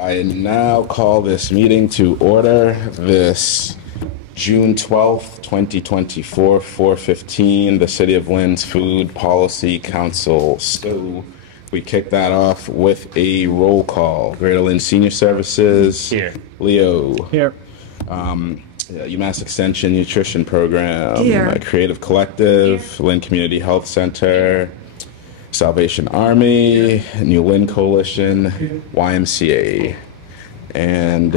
I now call this meeting to order this June 12th, 2024, 4:15, the City of Lynn's Food Policy Council. So we kick that off with a roll call. Greater Lynn Senior Services. Here. Leo. Here. UMass Extension Nutrition Program. Here. Creative Collective. Here. Lynn Community Health Center. Salvation Army, New Lynn Coalition, YMCA. And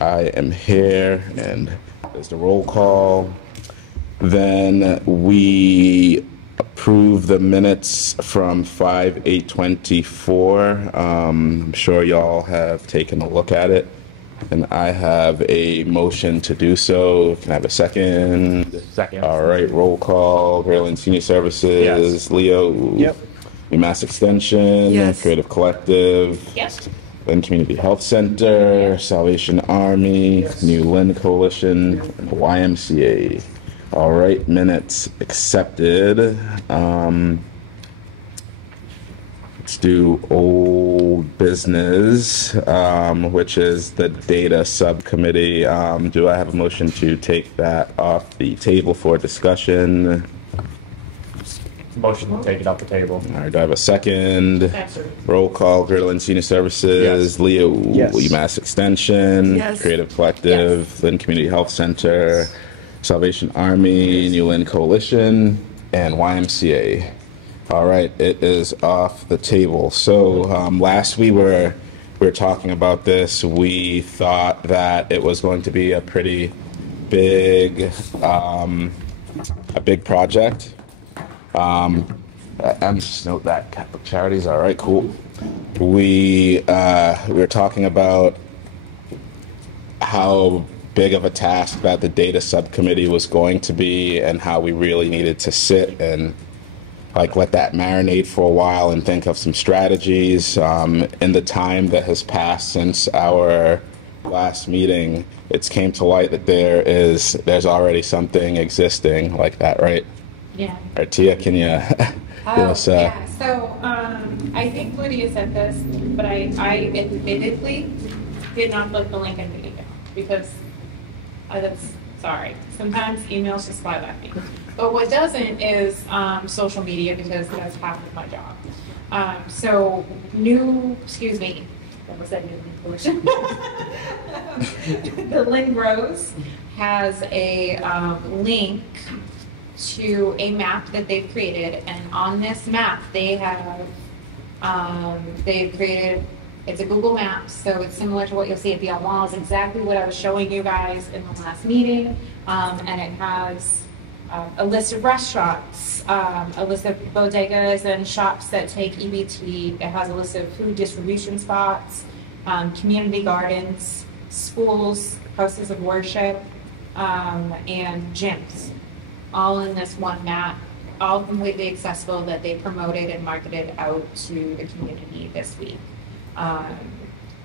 I am here, and there's the roll call. Then we approve the minutes from 5/8/24. I'm sure y'all have taken a look at it, and I have a motion to do so. Can I have a second? Second. All right, roll call. Greater Lynn Senior Services. Yes. Leo. Yep. UMass Extension. Yes. Creative Collective. Yes. Lynn Community Health Center. Salvation Army. Yes. New Lynn Coalition. And YMCA. All right, minutes accepted. Let's do old business, which is the data subcommittee. Do I have a motion to take that off the table for discussion? Motion to take it off the table. All right, do I have a second? Roll call. Greater Lynn Senior Services. Yes. Leo. Yes. UMass Extension. Yes. Creative Collective. Yes. Lynn Community Health Center. Salvation Army. New Lynn Coalition. And YMCA. All right, it is off the table. So last we were talking about this, we thought that it was going to be a pretty big, project. I'm just note that Catholic Charities. All right, cool. We were talking about how big of a task that the data subcommittee was going to be, and how we really needed to sit and let that marinate for a while and think of some strategies. In the time that has passed since our last meeting, it's came to light that there's already something existing like that, right? Yeah. Tia, can you give us yeah. So I think Lydia said this, but I admittedly did not put the link in the email because that's sorry. Sometimes emails just fly by me. But what doesn't is social media, because that's half of my job. So what was that new coalition? The Lynn Rose has a link to a map that they've created, and on this map they've created, it's a Google map, so it's similar to what you'll see at Beyond Walls, exactly what I was showing you guys in the last meeting, and it has a list of restaurants, a list of bodegas and shops that take EBT. It has a list of food distribution spots, community gardens, schools, houses of worship, and gyms, all in this one map, all completely accessible, that they promoted and marketed out to the community this week.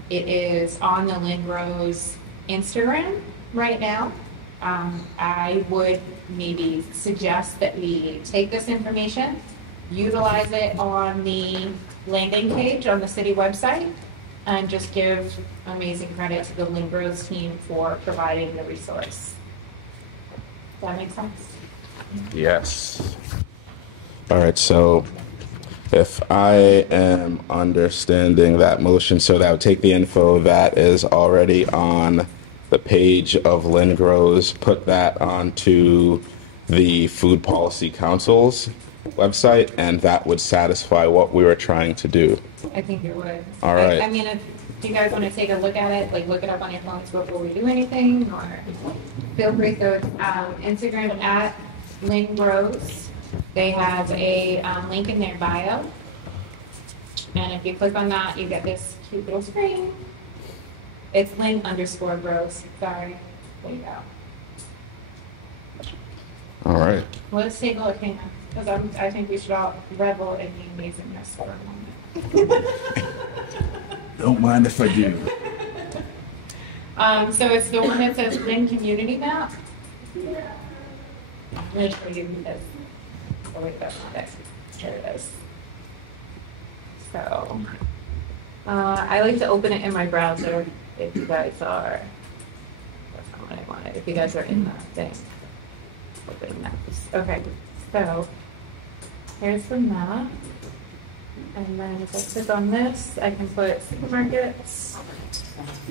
It is on the Lynn Rose Instagram right now. I would maybe suggest that we take this information, utilize it on the landing page on the city website, and just give amazing credit to the Lynn Rose team for providing the resource. Does that make sense? Yes. All right, so if I am understanding that motion, so that would take the info that is already on the page of Lynn Rose, put that onto the Food Policy Council's website, and that would satisfy what we were trying to do. I think it would. All right. I mean, if you guys want to take a look at it, look it up on your phones before we do anything, or feel free to Instagram at Lynn Rose. They have a link in their bio, and if you click on that, you get this cute little screen. It's Lynn_Rose. Sorry. There you go. All right. Well, let's take a look, hang on, because I think we should all revel in the amazingness for a moment. Don't mind if I do. So it's the one that says Lynn Community Map. I'm going to show you this. Oh wait, that's not it. Here it is. So I like to open it in my browser if you guys are, that's not what I wanted, if you guys are in that thing. Open maps. Okay, so here's the map. And then if I click on this, I can put supermarkets.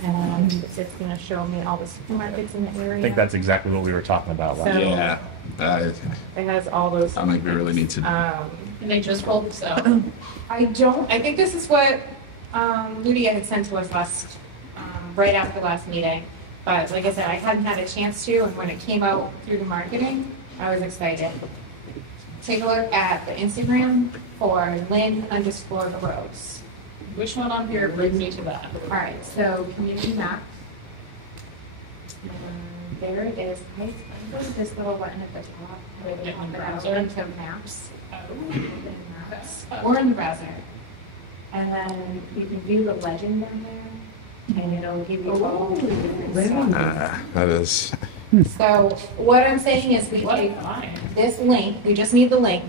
And it's going to show me all the supermarkets in the area. I think that's exactly what we were talking about last So, Yeah. it has all those. I don't think we really need to. And they just rolled this out. I think this is what Lydia had sent to us right after the last meeting. But like I said, I hadn't had a chance to, and when it came out through the marketing, I was excited. Take a look at the Instagram for Lynn_Grows. Which one on here brings me to that? All right, so community map. There it is. I think this little button at the top. Where they talk about into maps. Or in the browser. And then you can view the legend down there, and it'll give you all the different stuff. That is. So what I'm saying is we take this link, we just need the link,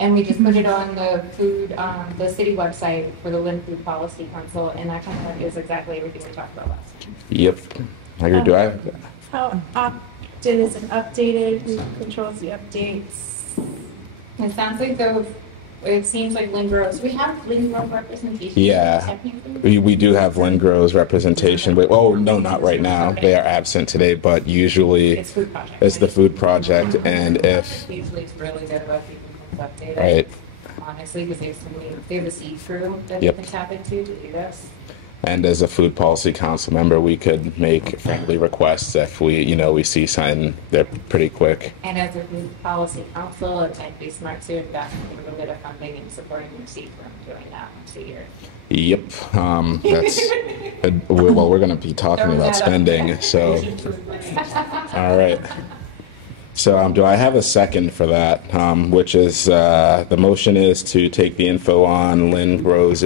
and we just put it on the city website for the Lynn Food Policy Council, and that kind of is exactly everything we talked about last time. Yep. I agree. Do I? How often is it updated? Who controls the updates? It sounds like it seems like Lynn Grows. We have Lynn Grows representation. Yeah. Technically. We do have Lynn Grows representation, but no, not right now. They are absent today, but usually It's Food Project. it's the food project, and if Usually it's really good about keeping things updated. right. Honestly, because they have a seed crew that Yep. we can tap into to do this. And as a food policy council member, we could make friendly requests if we see something. They're pretty quick. And as a food policy council, it might be smart to invest in a little bit of funding and supporting your seed firm doing that once a year. Yep. That's well, we're going to be talking Throwing about that up spending. there. So, all right. So, do I have a second for that? Which is the motion is to take the info on Lynn Grows'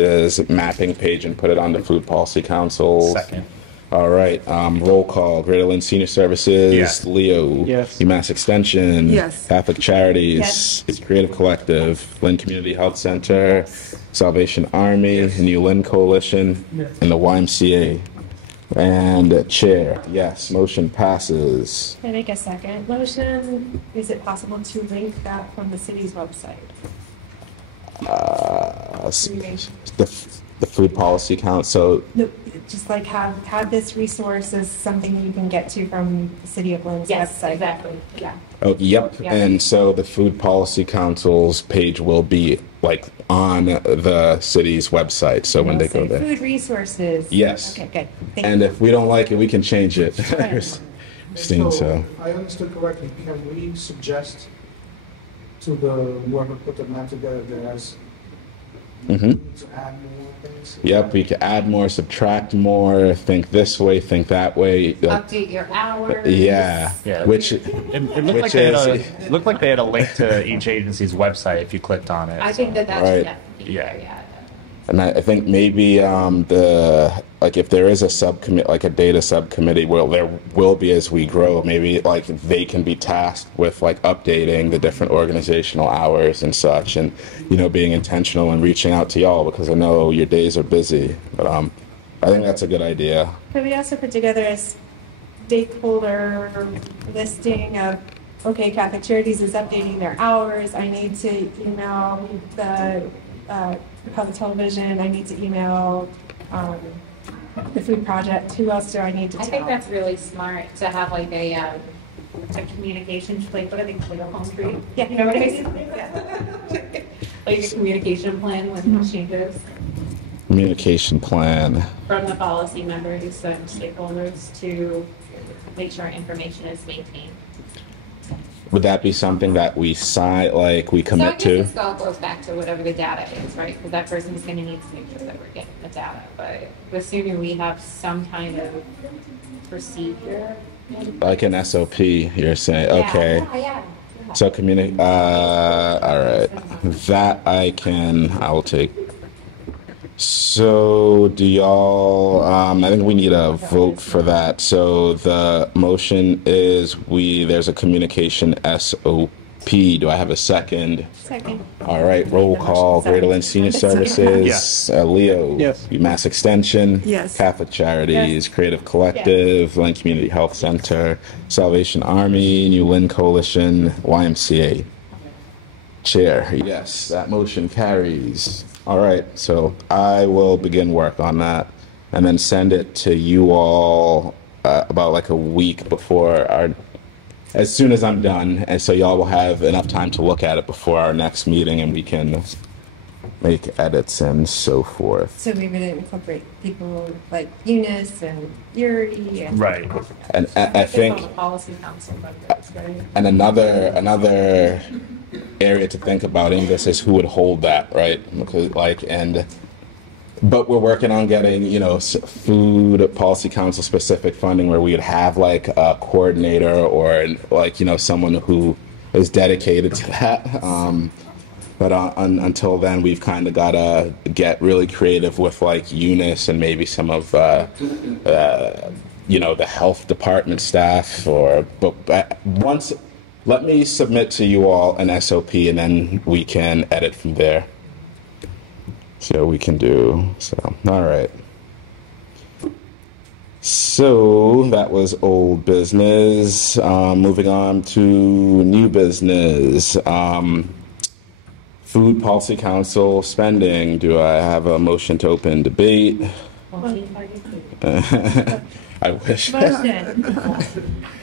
mapping page and put it on the Food Policy Council. Second. All right. Roll call. Greater Lynn Senior Services. Yes. Leo. Yes. UMass Extension. Yes. Catholic Charities. Yes. Creative Collective. Lynn Community Health Center. Salvation Army. New Lynn Coalition. And the YMCA. And chair. Yes. Motion passes. Can I make a second motion? Is it possible to link that from the city's website? The Food Policy Council. No, just like have this resource as something you can get to from the City of Lynn's Yes, website. exactly. Yeah. Oh, yep. Yeah. And so the Food Policy Council's page will be like on the city's website. So when they go Say there. food resources. Yes. Okay, good. Thank And you. if we don't like it, we can change it. Christine, so. If I understood correctly, can we suggest to the whoever put the map together that has Mhm. to add more things? Yep, we can add more, subtract more, think this way, think that way. Update your hours. Yeah. Yeah. Which, It looked Which like they had is- it looked like they had a link to each agency's website if you clicked on it. I think that Right. should definitely be Yeah. there, yeah. and I think maybe if there is a subcommittee, like a data subcommittee, there will be as we grow, maybe like they can be tasked with like updating the different organizational hours and such, and being intentional and reaching out to y'all because I know your days are busy. But I think that's a good idea. Could we also put together a stakeholder listing of, okay, Catholic Charities is updating their hours, I need to email the public television, I need to email the food project, who else do I need to I tell? think that's really smart to have like a communication, like what are they, like a home tree? Yeah. You know what I mean? Like a communication plan with changes Communication plan. from the policy members and stakeholders to make sure information is maintained. Would that be something that we sign, like we So I commit guess to? this all goes back to whatever the data is, right? Because that person's going to need to make sure that we're getting the data. But the sooner we have some kind of procedure. Like an SOP, you're saying? Yeah, Okay. Yeah. So all right. That I will take. So do y'all, I think we need a vote for that. So the motion is there's a communication SOP SOP. Do I have a second? Second. All right, roll call. Sorry. Greater Lynn Senior It's okay. Services. Yes. Leo. Yes. Mass Extension. Yes. Catholic Charities. Yes. Creative Collective. Lynn Community Health Center. Salvation Army. New Lynn Coalition. YMCA. Chair. Yes, that motion carries. All right, so I will begin work on that and then send it to you all about like a week before our, as soon as I'm done, and so y'all will have enough time to look at it before our next meeting, and we can make edits and so forth. So we would incorporate people like Eunice and Yuri and. Right. And I think, It's on the policy council members, right? and another area to think about in this is who would hold that, right? Because but we're working on getting, food policy council specific funding where we would have like a coordinator or like, someone who is dedicated to that. But until then, we've kind of got to get really creative with like Eunice and maybe some of, the health department staff but once, let me submit to you all an SOP and then we can edit from there. So we can do, all right. So that was old business. Moving on to new business. Food Policy Council spending. Do I have a motion to open debate? I wish. Motion. All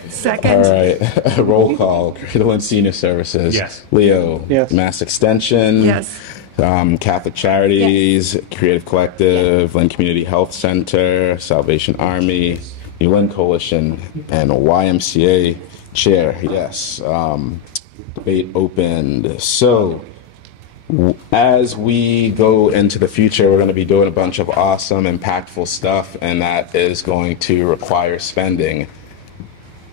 Second. right, roll call. Greater Lynn Senior Services. Yes. Leo. Yes. Mass Extension. Yes. Catholic Charities, Creative Collective, Lynn Community Health Center, Salvation Army, New Lynn Coalition, and YMCA. Chair. Yes. Debate opened. So, as we go into the future, we're going to be doing a bunch of awesome, impactful stuff, and that is going to require spending.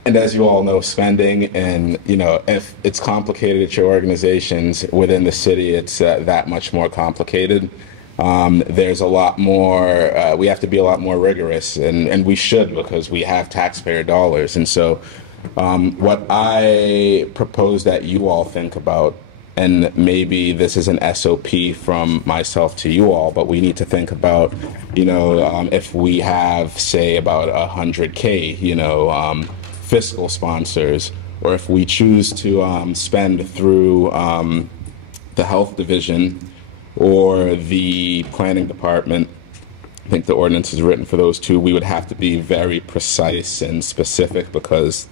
And as you all know, spending, and if it's complicated at your organizations within the city, it's that much more complicated. There's a lot more, we have to be a lot more rigorous, and we should, because we have taxpayer dollars. And so what I propose that you all think about, and maybe this is an SOP from myself to you all, but we need to think about, if we have, say, about 100K, fiscal sponsors, or if we choose to spend through the health division or the planning department. I think the ordinance is written for those two. We would have to be very precise and specific, because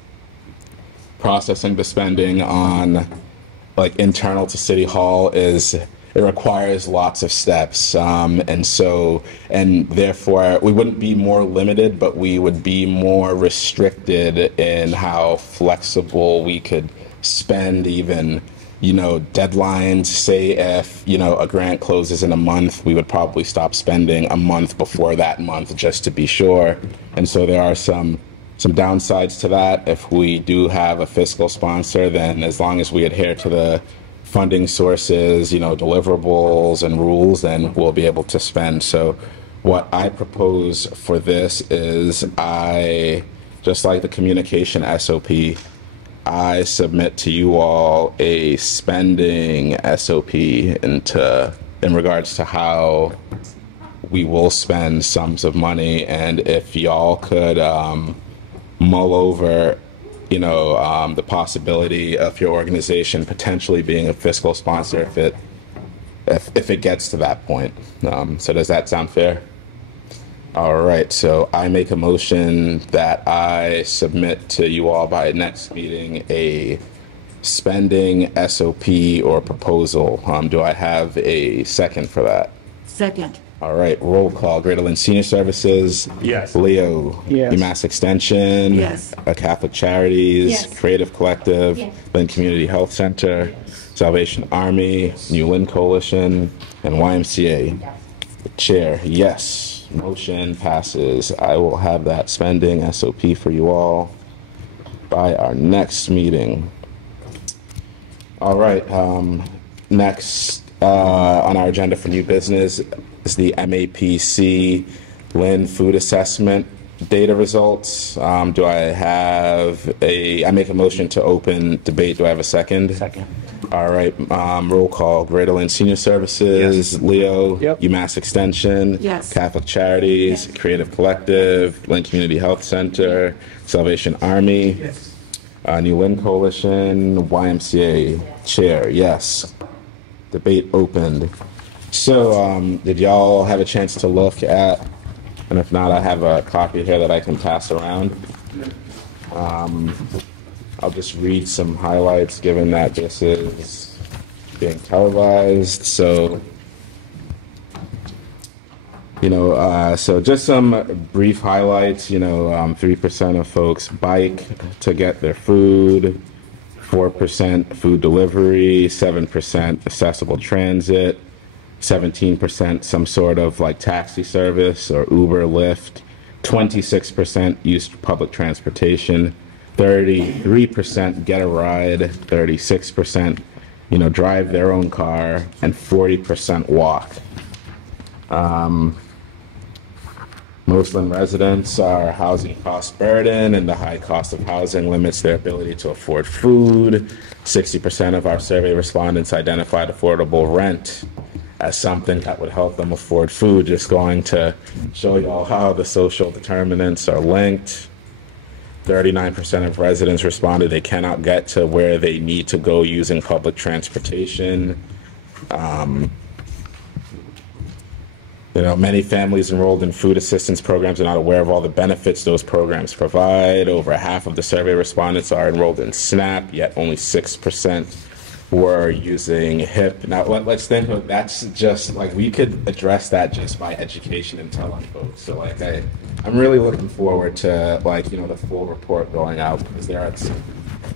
processing the spending on like internal to City Hall it requires lots of steps, and therefore we wouldn't be more limited, but we would be more restricted in how flexible we could spend. Even deadlines, say if a grant closes in a month, we would probably stop spending a month before that month, just to be sure. And so there are some downsides to that. If we do have a fiscal sponsor, then as long as we adhere to the funding sources, deliverables and rules, then we'll be able to spend. So what I propose for this is, just like the communication SOP, I submit to you all a spending SOP in regards to how we will spend sums of money. And if y'all could mull over the possibility of your organization potentially being a fiscal sponsor if it gets to that point. So does that sound fair? All right, so I make a motion that I submit to you all by next meeting a spending SOP or proposal. Do I have a second for that? Second. All right, roll call. Greater Lynn Senior Services. Yes. Leo. Yes. UMass Extension. Yes. Catholic Charities. Yes. Creative Collective. Yes. Lynn Community Health Center. Salvation Army. New Lynn Coalition. And YMCA. Chair, yes. Motion passes. I will have that spending SOP for you all by our next meeting. All right, next on our agenda for new business is the MAPC Lynn Food Assessment. data results. Do I have I make a motion to open debate. Do I have a second? Second. All right, roll call. Greater Lynn Senior Services, Yes. Leo, Yep. UMass Extension, Yes. Catholic Charities, Yes. Creative Collective, Lynn Community Health Center, Salvation Army, Yes. New Lynn Coalition, YMCA Chair, yes. Debate opened. So, did y'all have a chance to look at, and if not, I have a copy here that I can pass around. I'll just read some highlights given that this is being televised. So, so just some brief highlights. 3% of folks bike to get their food, 4% food delivery, 7% accessible transit, 17% some sort of like taxi service or Uber, Lyft, 26% use public transportation, 33% get a ride, 36% drive their own car, and 40% walk. Most Lynn residents are housing cost burden, and the high cost of housing limits their ability to afford food. 60% of our survey respondents identified affordable rent as something that would help them afford food. Just going to show you all how the social determinants are linked. 39% of residents responded they cannot get to where they need to go using public transportation. Many families enrolled in food assistance programs are not aware of all the benefits those programs provide. Over half of the survey respondents are enrolled in SNAP, yet only 6% were using HIP. Now, let's think of that's just like we could address that just by education and telling folks. So, I'm really looking forward to the full report going out, because there are some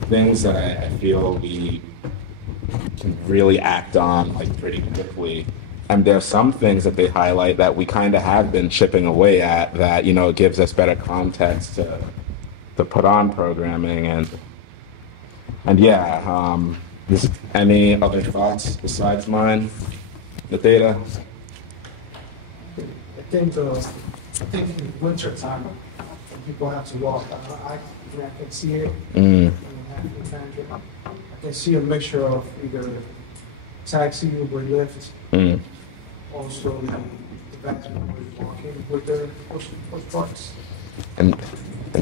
things that I feel we can really act on pretty quickly. And there are some things that they highlight that we kind of have been chipping away at that, it gives us better context to put on programming. And yeah, any other thoughts besides mine? The data? I think in winter time, when people have to walk, I can see it. I can see a mixture of either taxi, Uber, Lyft, also the bathroom with walking with their push parts. And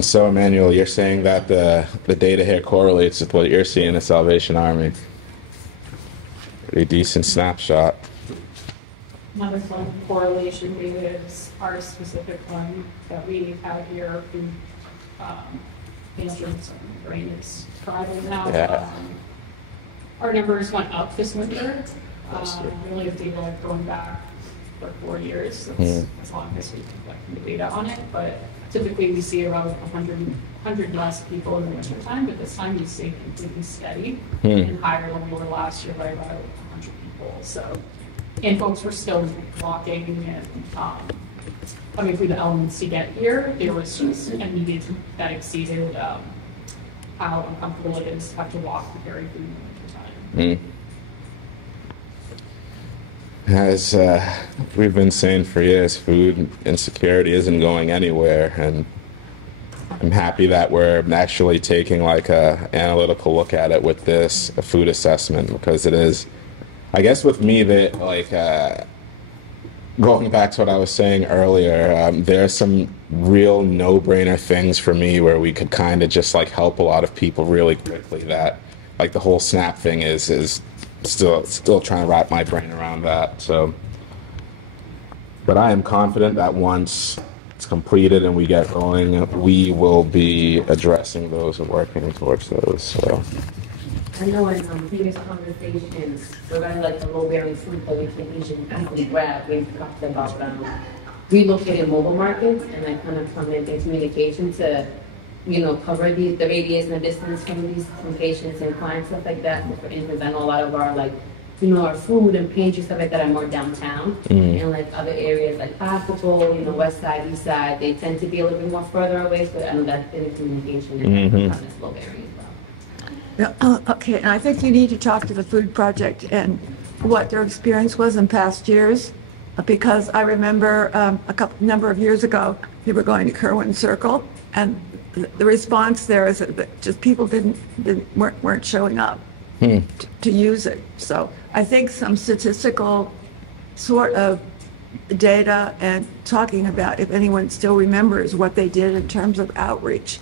so, Emmanuel, you're saying that the data here correlates with what you're seeing in the Salvation Army. Pretty decent snapshot. Another one correlation data is our specific one that we have here through insurance and brain is providing now. Yeah. Our numbers went up this winter. We only have data going back for 4 years. That's as long as we've collected the data on it. But typically we see around 100 less people in the winter time, but this time we stayed completely steady and higher than we were last year by about 100 people. So, and folks were still walking and coming through the elements to get here. There was just a need that exceeded how uncomfortable it is to have to walk and carry food in the winter time. As we've been saying for years, food insecurity isn't going anywhere, and I'm happy that we're actually taking a analytical look at it with this food assessment, because it is, I guess with me, that going back to what I was saying earlier, there are some real no-brainer things for me where we could kind of just help a lot of people really quickly. That the whole SNAP thing is still trying to wrap my brain around that. So, but I am confident that once it's completed and we get going, we will be addressing those and working towards those. So. I know in previous conversations regarding the low-bearing fruit that we can easily grab, we've talked about relocating mobile markets, and I kind of come in communication to cover the radius and the distance from these locations and clients, stuff like that. For instance, I know a lot of our our food and pantry stuff like that are more downtown, and other areas like Hospital, West Side, East Side, they tend to be a little bit more further away. So I know that's been in communication and that's kind of slow area as well. Okay, and I think you need to talk to the food project and what their experience was in past years, because I remember number of years ago, we were going to Kerwin Circle, and the response there is that just people weren't showing up to use it. So I think some statistical sort of data and talking about if anyone still remembers what they did in terms of outreach,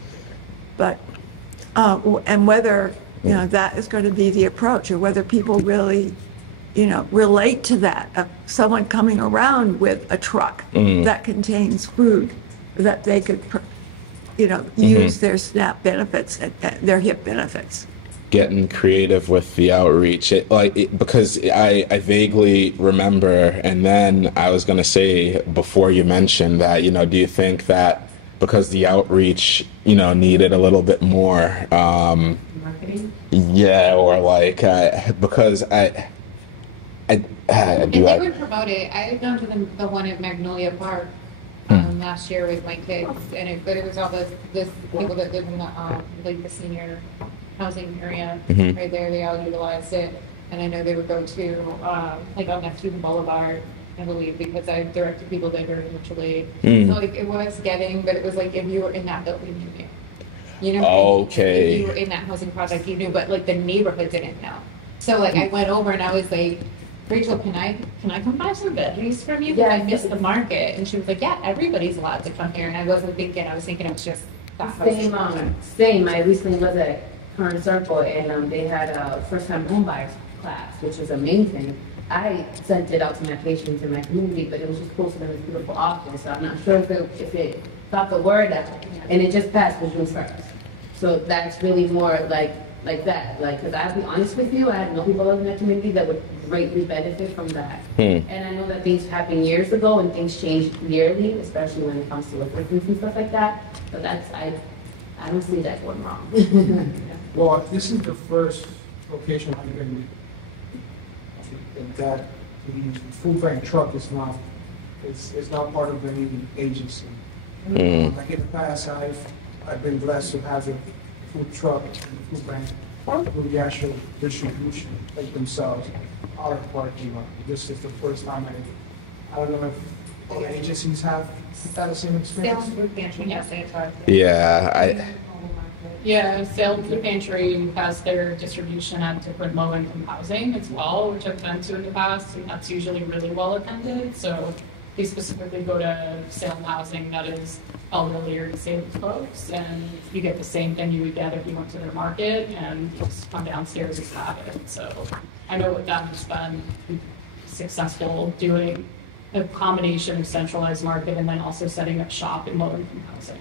but and whether that is going to be the approach, or whether people really relate to that, someone coming around with a truck that contains food that they could use their SNAP benefits and their HIP benefits. Getting creative with the outreach, because I vaguely remember, and then I was going to say before you mentioned that, do you think that because the outreach, needed a little bit more, Marketing? yeah, or because If they would promote it, I had gone to the one at Magnolia Park last year with my kids, but it was all this people that live in the senior housing area right there. They all utilized it, and I know they would go to on that Cuban Boulevard, I believe, because I directed people there very mutually. So it was getting, but it was if you were in that building, you knew. Okay. If you were in that housing project, you knew, but the neighborhood didn't know. So I went over and I was like, Rachel, can I come buy some veggies from you? Because I missed the market. And she was like, yeah, everybody's allowed to come here. And I was thinking it was just that Same. I recently was at Current Circle, and they had a first-time home buyers class, which was amazing. I sent it out to my patients in my community, but it was just posted in this beautiful office. So I'm not sure if it got the word out, and it just passed June 1st. So that's really more like that. Because I'll be honest with you, I had no people in that community that would greatly benefit from that. And I know that things happened years ago and things change yearly, especially when it comes to assistance and stuff like that. But I don't see that going wrong. Well, this is the first location I've been that the food bank truck is not part of any agency. Like in the past, I've been blessed to have a food truck and the food bank with the actual distribution themselves out of parking lot. This is the first time I don't know if all agencies have that same experience. Sales food pantry, yes, they have. Yeah, Sales Food Pantry has their distribution at different low-income housing as well, which I've been to in the past, and that's usually really well attended. So they specifically go to Salem housing that is elderly or disabled folks, and you get the same thing you would get if you went to their market, and you just come downstairs and have it. So I know what that has been successful doing a combination of centralized market and then also setting up shop in low-income housing.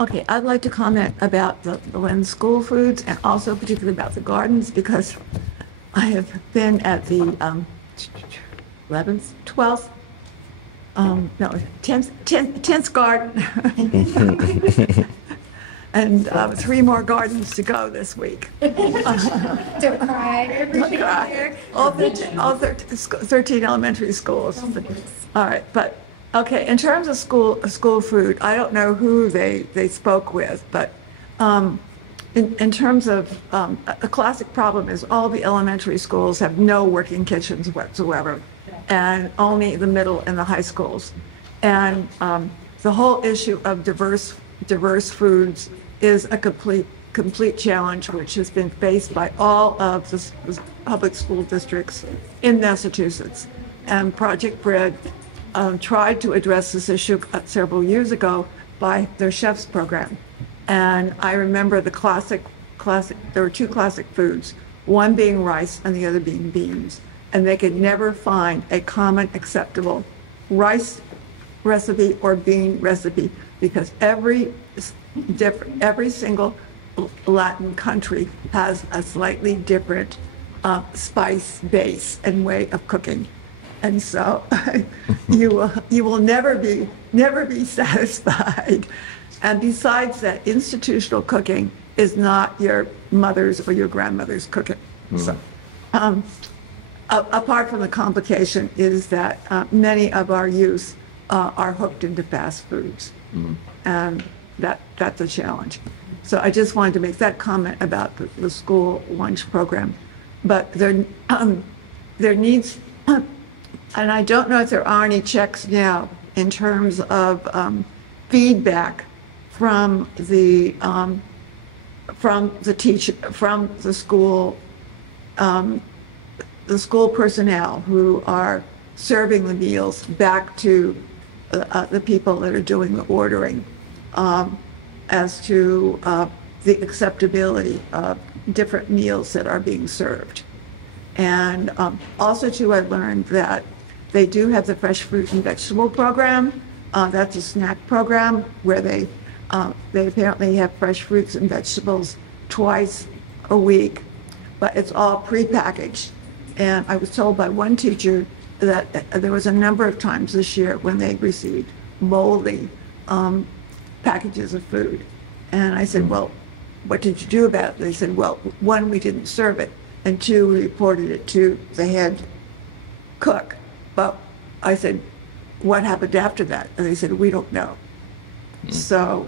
Okay, I'd like to comment about the Lynn School Foods and also particularly about the gardens, because I have been at the 11th, 12th, no, 10th garden. And 3 more gardens to go this week. Don't cry. Don't cry. All 13 elementary schools. All right, but okay, in terms of school food, I don't know who they spoke with, but in terms of a classic problem is all the elementary schools have no working kitchens whatsoever, and only the middle and the high schools. And the whole issue of diverse foods is a complete challenge, which has been faced by all of the public school districts in Massachusetts. And Project Bread tried to address this issue several years ago by their chef's program. And I remember the classic, there were 2 classic foods, one being rice and the other being beans. And they could never find a common acceptable rice recipe or bean recipe, because every single Latin country has a slightly different spice base and way of cooking. And so you will never be satisfied. And besides that, institutional cooking is not your mother's or your grandmother's cooking. So, apart from the complication is that many of our youth are hooked into fast foods, and that's a challenge. So I just wanted to make that comment about the school lunch program. but there needs, and I don't know if there are any checks now in terms of feedback from the teacher, from the school personnel who are serving the meals back to the people that are doing the ordering, as to the acceptability of different meals that are being served. And also too, I learned that they do have the fresh fruit and vegetable program. That's a snack program where they apparently have fresh fruits and vegetables twice a week, but it's all prepackaged. And I was told by one teacher that there was a number of times this year when they received moldy packages of food. And I said, well, what did you do about it? They said, well, one, we didn't serve it, and two, we reported it to the head cook. But I said, what happened after that? And they said, we don't know. So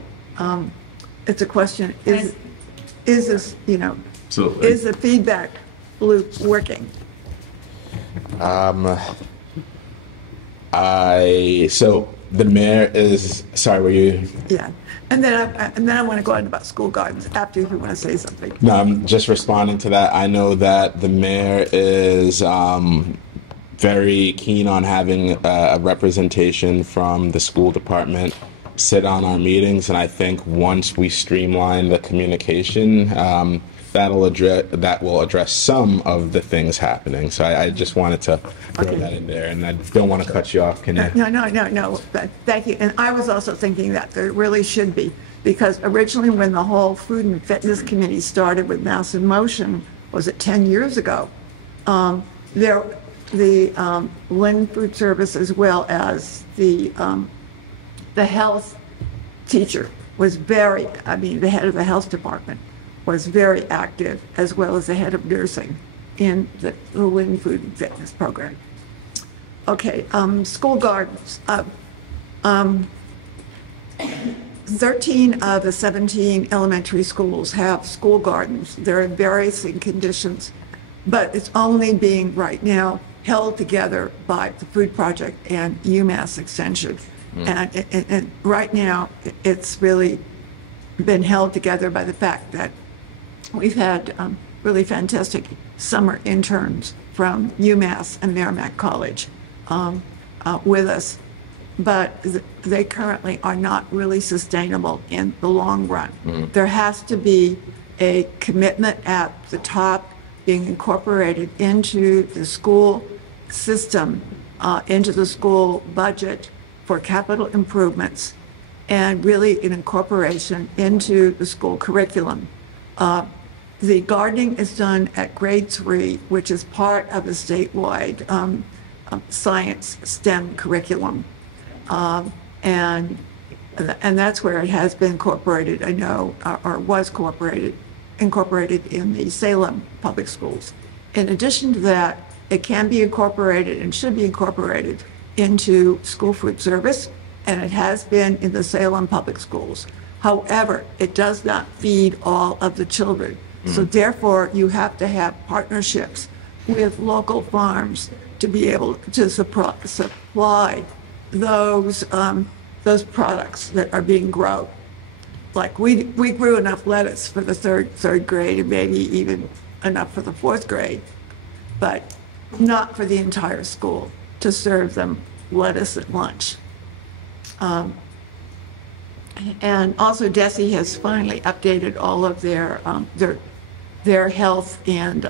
it's a question, is this, is the feedback loop working? So the mayor is, sorry, were you? Yeah, and then I want to go on about school gardens after, if you want to say something. No, I'm just responding to that. I know that the mayor is very keen on having a representation from the school department sit on our meetings, and I think once we streamline the communication, that will address some of the things happening. So I just wanted to throw that in there, and I don't want to cut you off. Can you? No. Thank you. And I was also thinking that there really should be, because originally when the whole Food and Fitness Committee started with Mass in Motion, was it 10 years ago? The Lynn Food Service, as well as the health teacher, was the head of the health department was very active, as well as the head of nursing in the Lynn Food and Fitness program. Okay, school gardens. 13 of the 17 elementary schools have school gardens. They're in varying conditions, but it's only being right now held together by the Food Project and UMass Extension. And right now, it's really been held together by the fact that we've had really fantastic summer interns from UMass and Merrimack College with us, but they currently are not really sustainable in the long run. There has to be a commitment at the top being incorporated into the school system, into the school budget for capital improvements, and really an incorporation into the school curriculum. The gardening is done at grade 3, which is part of the statewide science STEM curriculum. And that's where it has been incorporated, I know, or was incorporated in the Salem public schools. In addition to that, it can be incorporated and should be incorporated into school food service, and it has been in the Salem public schools. However, it does not feed all of the children. So therefore, you have to have partnerships with local farms to be able to supply those products that are being grown. Like we grew enough lettuce for the third grade, and maybe even enough for the 4th grade, but not for the entire school to serve them lettuce at lunch. And also DESE has finally updated all of their health and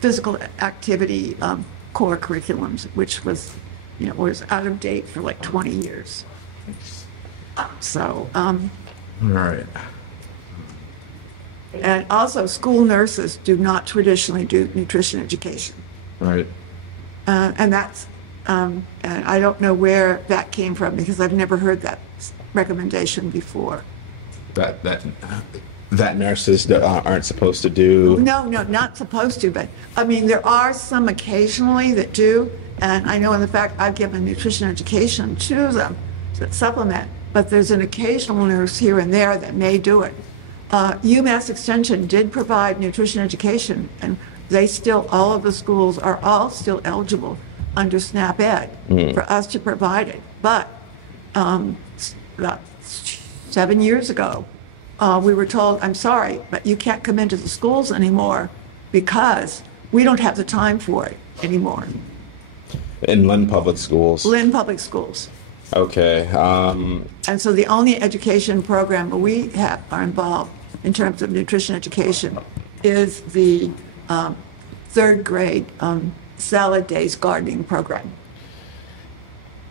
physical activity core curriculums, which was out of date for like 20 years. So, All right. And also school nurses do not traditionally do nutrition education. Right. And that's, and I don't know where that came from, because I've never heard that recommendation before. That nurses aren't supposed to do? No, not supposed to, but I mean, there are some occasionally that do, and I know in the fact I've given nutrition education to them that supplement, but there's an occasional nurse here and there that may do it. UMass Extension did provide nutrition education, and all of the schools are all still eligible under SNAP Ed for us to provide it. But about 7 years ago, we were told, I'm sorry, but you can't come into the schools anymore because we don't have the time for it anymore. In Lynn Public Schools. Lynn Public Schools. Okay. And so the only education program we are involved in terms of nutrition education is the third grade salad days gardening program.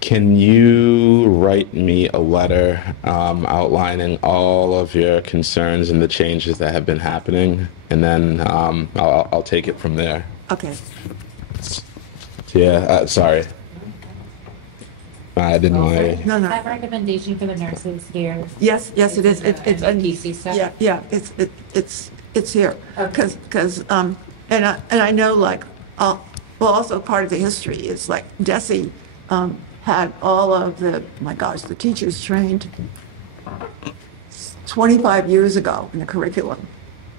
Can you write me a letter outlining all of your concerns and the changes that have been happening, and then I'll take it from there. Okay. Yeah. Sorry. I didn't want No, no. That recommendation for the nurses here. Yes, yes, it is. It's PC stuff. yeah. It's here because and I know like well also part of the history is like Desi had all of the the teachers trained 25 years ago in the curriculum,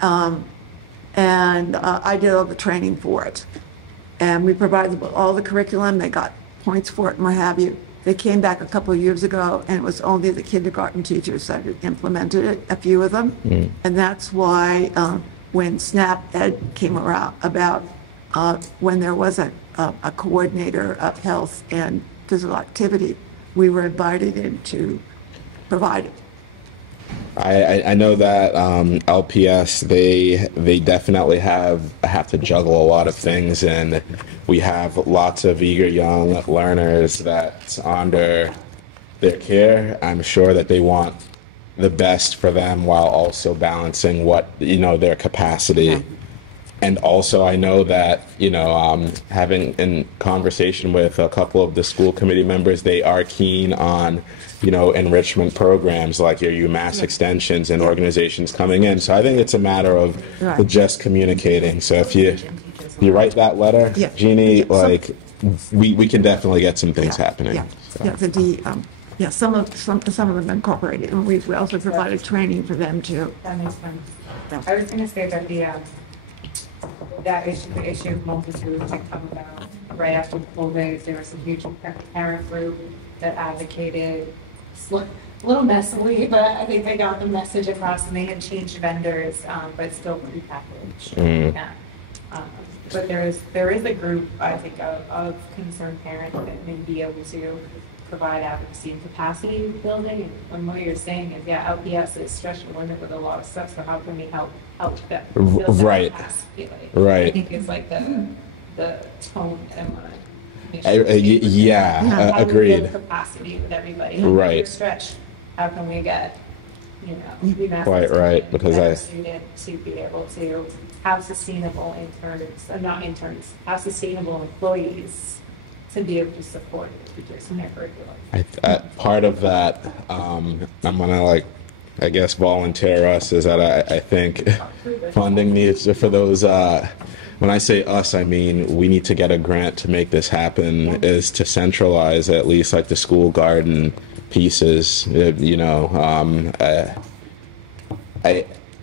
and I did all the training for it, and we provided all the curriculum. They got points for it and what have you. They came back a couple of years ago, and it was only the kindergarten teachers that had implemented it, a few of them. And that's why when SNAP Ed came around about when there was a coordinator of health and physical activity, we were invited in to provide it. I know that LPS they definitely have to juggle a lot of things, and we have lots of eager young learners that's under their care. I'm sure that they want the best for them while also balancing their capacity. And also, I know that, having in conversation with a couple of the school committee members, they are keen on, enrichment programs like your UMass extensions and organizations coming in. So I think it's a matter of just communicating. So if you write that letter, Jeannie, we can definitely get some things happening. Some of them incorporated, and we also provided training for them too. That makes sense. I was going to say that the issue of multitude had come about right after the full days. There was a huge parent group that advocated, a little messily, but I think they got the message across, and they had changed vendors, but still prepackaged. But there is a group, I think, of concerned parents that may be able to provide advocacy and capacity building. And what you're saying is, LPS is stretching the limit with a lot of stuff. So how can we help them build that capacity? I think it's like the tone that I want to make sure. Agreed. How do we build capacity with everybody? Right. Stretch. How can we get quite right, because to be able to have sustainable have sustainable employees to be able to support the teachers in their curriculum. Part of that, I'm gonna I guess volunteer us is that I think funding needs for those. When I say us, I mean we need to get a grant to make this happen. Is to centralize at least the school garden pieces.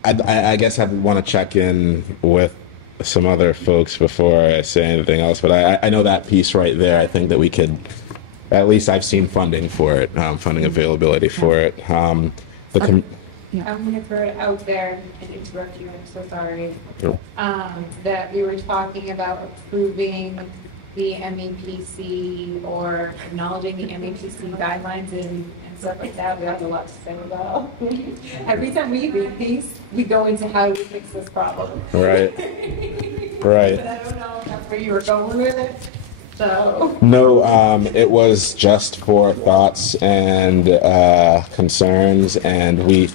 I guess I want to check in with some other folks before I say anything else, but I know that piece right there. I think that we could, at least I've seen funding for it, funding availability for it. I'm going to throw it out there and interrupt you. I'm so sorry. That we were talking about approving the MEPC or acknowledging the MEPC guidelines and stuff like that. We have a lot to say about. Every time we read these, we go into how we fix this problem. Right. But I don't know if that's where you were going with it. So. No, it was just for thoughts and concerns, and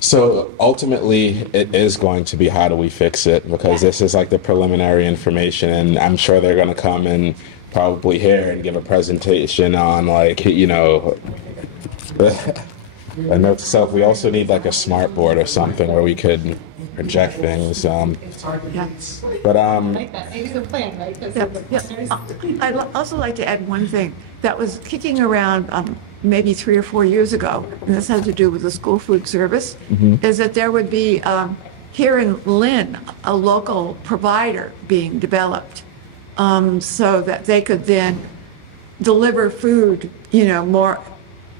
so ultimately it is going to be how do we fix it, because this is the preliminary information, and I'm sure they're going to come and probably here and give a presentation on a note to self. We also need a smart board or something where we could project things. But I like that. Maybe the plan, right? I'd also like to add one thing that was kicking around maybe 3 or 4 years ago, and this has to do with the school food service, is that there would be here in Lynn, a local provider being developed, so that they could then deliver food, you know, more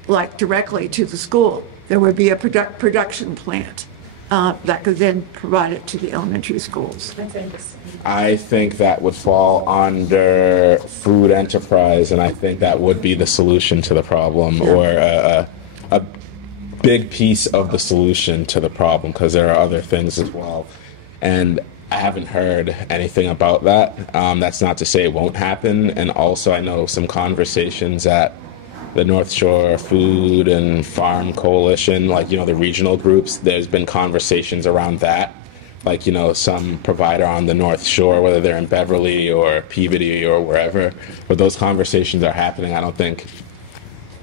like directly to the school. There would be a production plant that could then provide it to the elementary schools. I think that would fall under food enterprise, and I think that would be the solution to the problem, or a big piece of the solution to the problem, because there are other things as well. And I haven't heard anything about that. That's not to say it won't happen. And also I know some conversations at the North Shore Food and Farm Coalition, like, you know, the regional groups, there's been conversations around that. Like, you know, some provider on the North Shore, whether they're in Beverly or Peabody or wherever, but those conversations are happening. I don't think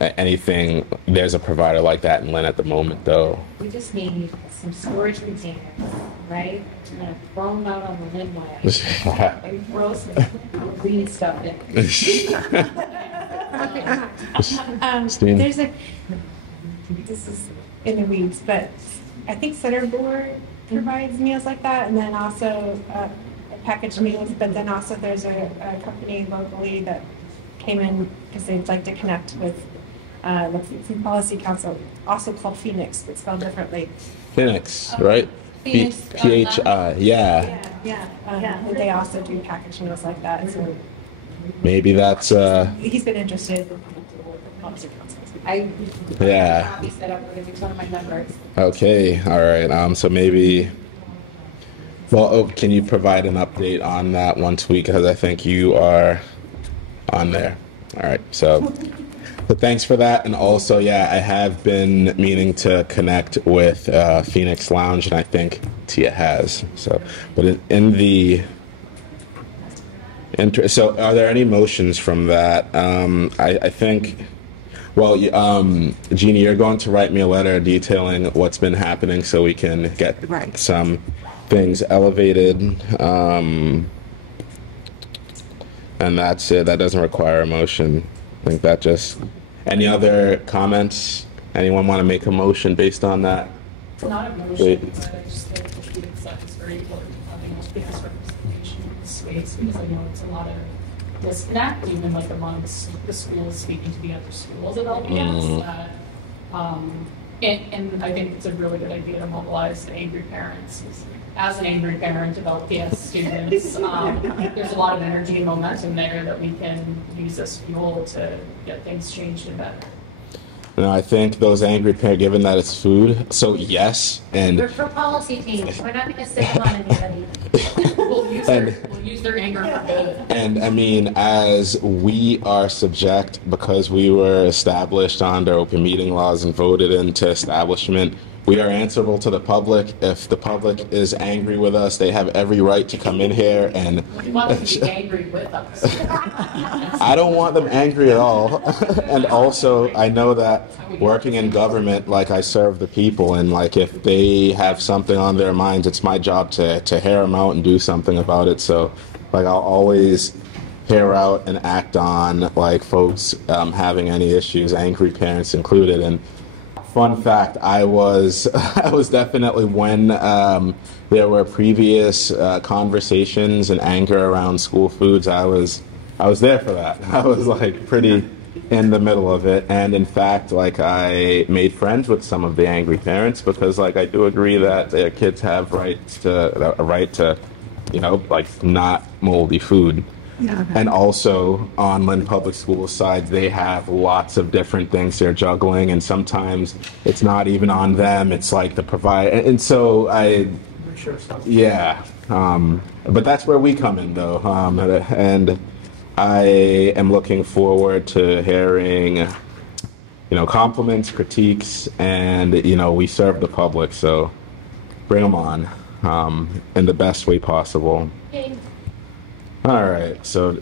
anything, there's a provider like that in Lynn at the moment, though. We just need some storage containers, right? I'm gonna throw them out on the Lynn wire. And throw some green stuff in. There's this is in the weeds, but I think Centerboard provides meals like that, and then also packaged meals, but then also there's a company locally that came in because they'd like to connect with the Food Policy Council, also called Phoenix, but spelled differently. Phoenix, right? Phoenix, PHI, yeah. And they also do packaged meals like that, so Maybe that's, he's been interested. yeah. Copy set up, it's one of my members. Okay, all right. So maybe, well, can you provide an update on that once we, because I think you are on there. All right, so thanks for that. And also, yeah, I have been meaning to connect with Phoenix Lounge, and I think Tia has. So, but in the, so are there any motions from that? I think, well, Jeannie, you're going to write me a letter detailing what's been happening so we can get some things elevated. And that's it. That doesn't require a motion. I think that just, any other comments? Anyone want to make a motion based on that? It's not a motion, but I just think the student stuff is very important, having a biggest representation in this space, because I know it's a lot of disconnect, even like amongst the schools speaking to the other schools at LPS. That, and I think it's a really good idea to mobilize the angry parents. As an angry parent of LPS students, there's a lot of energy and momentum there that we can use as fuel to get things changed and better. You know, I think those angry parents, given that it's food, so yes, and We're for policy change. We're not going to sit on anybody. We'll use their anger for good. And I mean, as we are subject, because we were established under open meeting laws and voted into establishment, we are answerable to the public. If the public is angry with us, they have every right to come in here and... We want them to be angry with us. I don't want them angry at all. And also, I know that working in government, like, I serve the people, and like, if they have something on their minds, it's my job to hear them out and do something about it. So, like, I'll always hear out and act on, like, folks having any issues, angry parents included. And fun fact, I was definitely, when there were previous conversations and anger around school foods, I was there for that. I was like pretty in the middle of it, and in fact, like, I made friends with some of the angry parents, because like, I do agree that their kids have a right to, you know, like, not moldy food. Yeah. And also on Lynn Public Schools side, they have lots of different things they're juggling, and sometimes it's not even on them. It's like the provider, and so yeah. But that's where we come in, though, and I am looking forward to hearing, you know, compliments, critiques, and you know, we serve the public, so bring them on in the best way possible. Okay. All right, so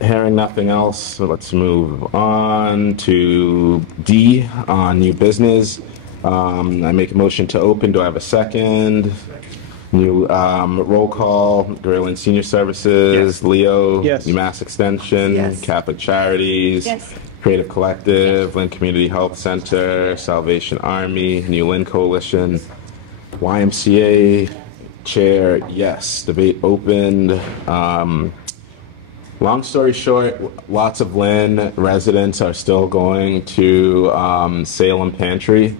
hearing nothing else, so let's move on to D on new business. I make a motion to open. Do I have a second? New roll call. Lynn Senior Services. Yes. Leo. Yes. UMass Extension. Yes. Catholic Charities. Yes. Creative Collective. Lynn Community Health Center. Salvation Army. New Lynn Coalition. YMCA. Chair, yes. Debate opened. Long story short, lots of Lynn residents are still going to Salem Pantry,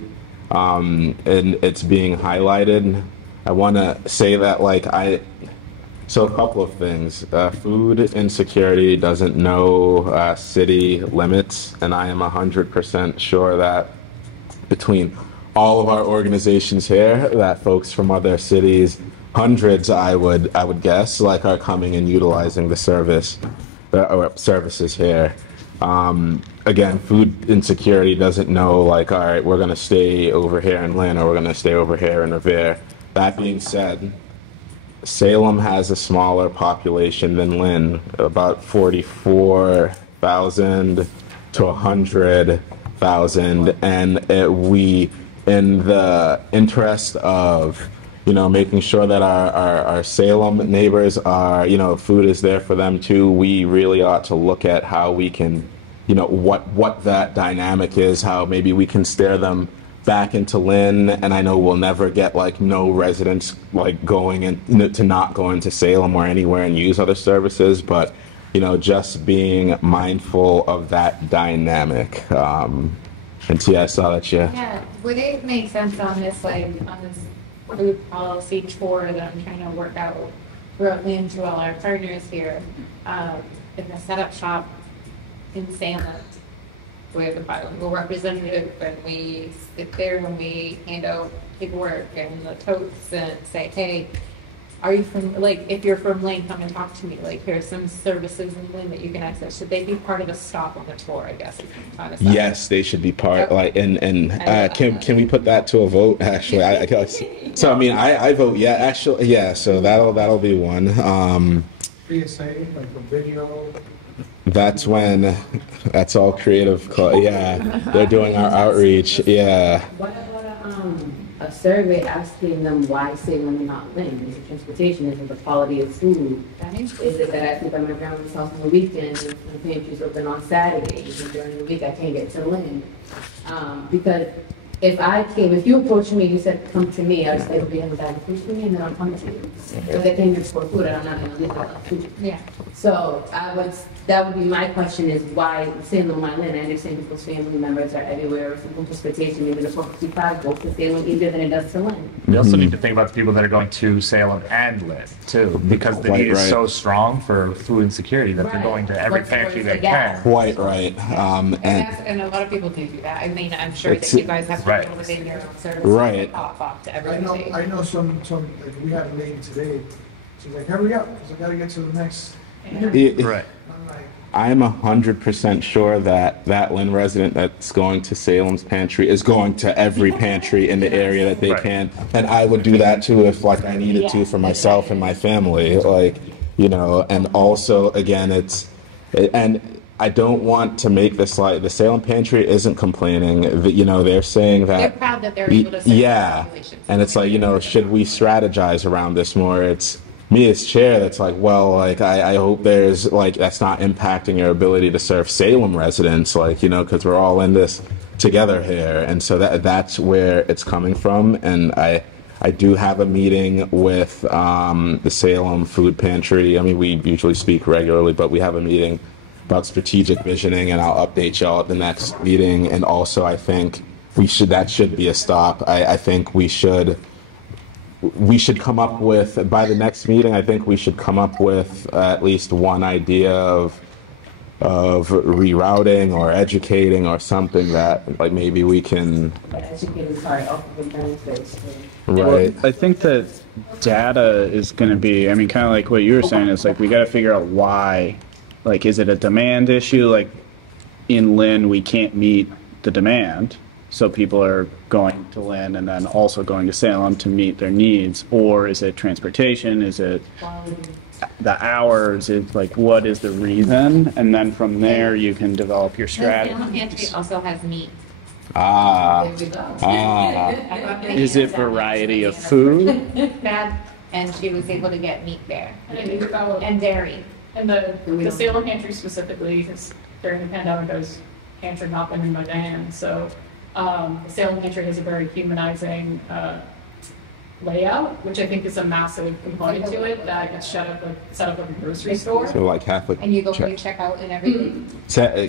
and it's being highlighted. I want to say that, so a couple of things. Food insecurity doesn't know city limits, and I am 100% sure that between all of our organizations here, that folks from other cities, hundreds, I would guess, are coming and utilizing the service or services here. Again, food insecurity doesn't know, all right, we're going to stay over here in Lynn or we're going to stay over here in Revere. That being said, Salem has a smaller population than Lynn, about 44,000 to 100,000, and we, in the interest of making sure that our Salem neighbors are, food is there for them too, we really ought to look at how we can, what that dynamic is, how maybe we can steer them back into Lynn. And I know we'll never get no residents going in, to not go into Salem or anywhere and use other services, but just being mindful of that dynamic. And Tia, I saw that, Yeah, would it make sense on this food policy tour that I'm trying to work out throughout Lynn to all our partners here, in the setup shop in Salem, we have a bilingual representative, and we sit there and we hand out paperwork and the totes and say, hey, are you from, if you're from Lynn, come and talk to me. Here's some services in Lynn that you can access. Should they be part of a stop on the tour, I guess? Yes, they should be part, can we put that to a vote, actually? I vote, yeah, actually, yeah, so that'll be one. PSA, a video. That's all creative, yeah, they're doing our outreach, yeah. What about a survey asking them why Salem and not Lynn? Is it transportation? Is it the quality of food? Is it that I sleep at my grandma's house on the weekend and the pantry's open on Saturdays and during the week I can't get to Lynn? Because if you approached me, you said, come to me, I would say, we have a bag of food for me, and then I'll come to you. If they came here for food, I'm not going to leave that food. Yeah. So that would be my question is why Salem, why Lynn? I understand people's family members are everywhere, simple transportation, maybe the 455 goes to Salem easier than it does to Lynn. We also need to think about the people that are going to Salem and Lynn, too, because the need is so strong for food insecurity that they're going to every pantry they can. Quite right. And a lot of people do that. I mean, I'm sure that you guys have people within your own service right. pop up to everything. I know some we had a lady today, she's like, hurry up, because I got to get to the next. Right. I'm 100% sure that Lynn resident that's going to Salem's Pantry is going to every pantry in the area that they can, and I would do that too if I needed to for myself and my family, and also again and I don't want to make this the Salem Pantry isn't complaining that they're saying that they're proud that they're able to serve and it's should we strategize around this more? It's me as chair that's I hope there's that's not impacting your ability to serve Salem residents because we're all in this together here, and so that's where it's coming from. And I do have a meeting with the Salem Food Pantry. I mean, we usually speak regularly, but we have a meeting about strategic visioning, and I'll update y'all at the next meeting. And also I think that should be a stop. I think we should come up with, by the next meeting, I think we should come up with at least one idea of rerouting or educating or something that maybe we can. Educating part of the benefits. Right. Well, I think that data is going to be, kind of like what you were saying, is we got to figure out why. Is it a demand issue? In Lynn, we can't meet the demand, so people are going to Lynn and then also going to Salem to meet their needs. Or is it transportation? Is it the hours? What is the reason? And then from there, you can develop your strategy. The pantry also has meat. There we go. Is it variety of food? And she was able to get meat there. And dairy. And the Salem Pantry specifically, because during the pandemic I was pantry hopping in my van, so the Salem Pantry has a very humanizing layout, which I think is a massive component to it, that it's set up like a grocery store. So like Catholic. And you go and you check out and everything.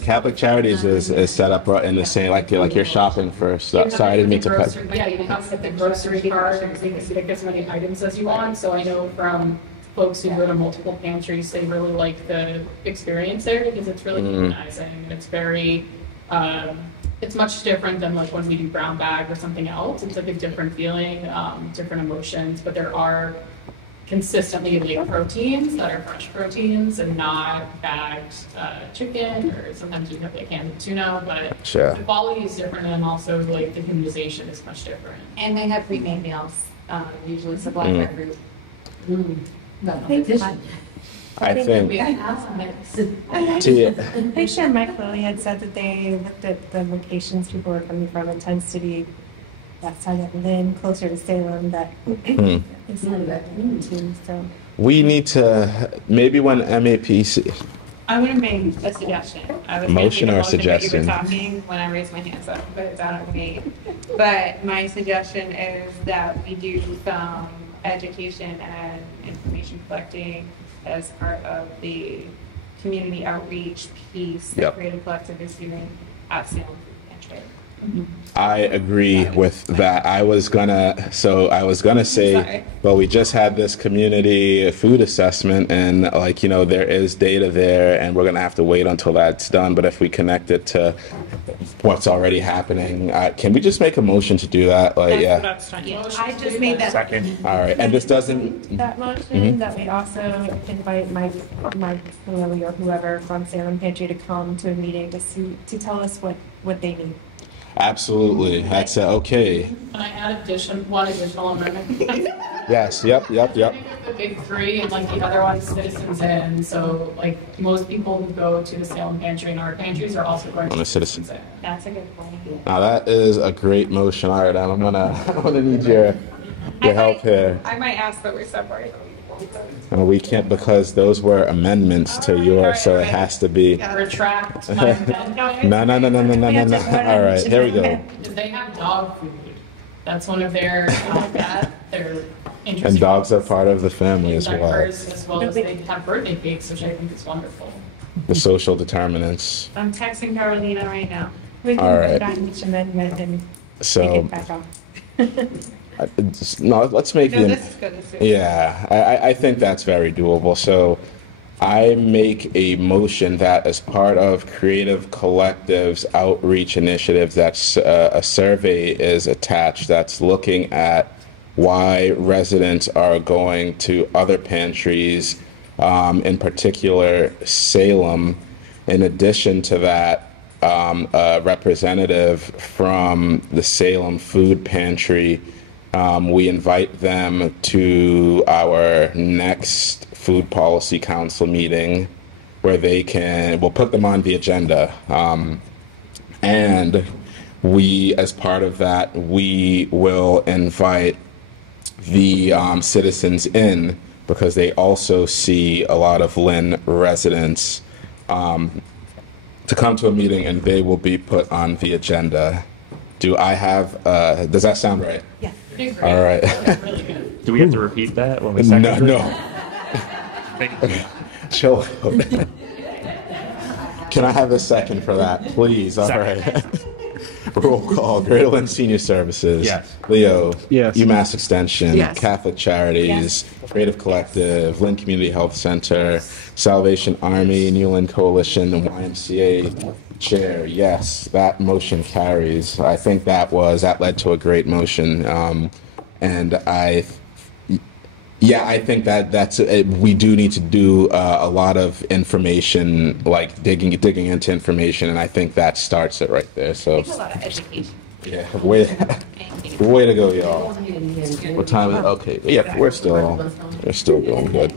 Catholic Charities is set up right in the same, like you're shopping for stuff. Sorry, I didn't mean to cut. Yeah, you have to get the grocery card and you can pick as many items as you want. So I know from folks who go to multiple pantries, they really like the experience there because it's really humanizing and it's very, it's much different than like when we do brown bag or something else. It's like a different feeling, different emotions, but there are consistently like proteins that are fresh proteins and not bagged chicken, or sometimes you have like canned tuna, but sure. The quality is different and also like the humanization is much different. And they have pre-made meals, usually supplied by group. I think Pretty sure Mike Lilly had said that they looked at the locations people are coming from. It tends to be that side of Lynn, closer to Salem, that is too. So we need to, maybe when MAPC. I would have made a suggestion. I was Motion or suggestion? You were talking when I raised my hands up, but it's out of me. But my suggestion is that we do some education and information collecting as part of the community outreach piece that Creative Collective is doing at Salem Food Pantry. I agree with that. I was gonna say, well, we just had this community food assessment and like, you know, there is data there and we're gonna have to wait until that's done. But if we connect it to what's already happening, can we just make a motion to do that? Like, I just made that. Second. All right, and this doesn't. that motion that we also invite Mike Lilly or whoever from Salem Pantry to come to a meeting to tell us what they need. Absolutely, that's okay. Can I add one additional amendment? Yes, yep. I think of the big three and like the other one's citizens in. So like most people who go to the Salem Pantry and our pantries are also going to the citizens in. That's a good point. Now that is a great motion. All right, I'm gonna need your help here. I might ask that we separate. We can't because those were amendments to yours, so it has to be. Retract my amendment. No. All right, here we go. They have dog food. That's one of their their interesting. And dogs are part of the family as well. Diapers, as well as they have birthday cakes, which I think is wonderful. The social determinants. I'm texting Carolina right now. We can All right. put that each amendment and So take it back off. no, let's make No, the. this is good. This is good. Yeah, I think that's very doable. So I make a motion that as part of Creative Collective's outreach initiatives, that's a survey is attached that's looking at why residents are going to other pantries, in particular Salem. In addition to that, a representative from the Salem Food Pantry, we invite them to our next Food Policy Council meeting where we'll put them on the agenda. And we, as part of that, we will invite the citizens in because they also see a lot of Lynn residents to come to a meeting and they will be put on the agenda. Do I have, does that sound right? Yeah. All right. Really good. Do we have to repeat that when we second? No. Thank you. Chill. Can I have a second for that, please? All right. Roll call. Greater Lynn Senior Services. Yes. Leo. Yes. UMass Extension. Yes. Catholic Charities. Creative Collective. Lynn Community Health Center. Salvation Army. New Lynn Coalition. And YMCA. Chair. Yes. That motion carries. I think that led to a great motion. And I think that's we do need to do a lot of information, like digging into information, and I think that starts it right there. So, It's a lot of education. yeah, way to go, y'all. What time is it? Okay, yeah, we're still doing good.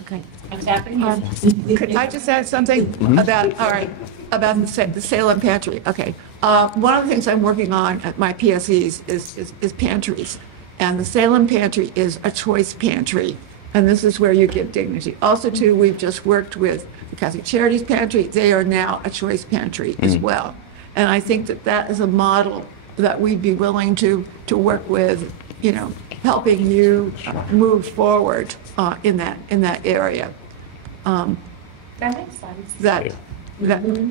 Okay. What's happening? Could I just add something about the Salem Pantry? Okay. One of the things I'm working on at my PSEs is pantries. And the Salem Pantry is a choice pantry. And this is where you give dignity. Also, too, we've just worked with the Catholic Charities Pantry. They are now a choice pantry as well. And I think that is a model that we'd be willing to work with, helping you move forward in that area. That makes sense. That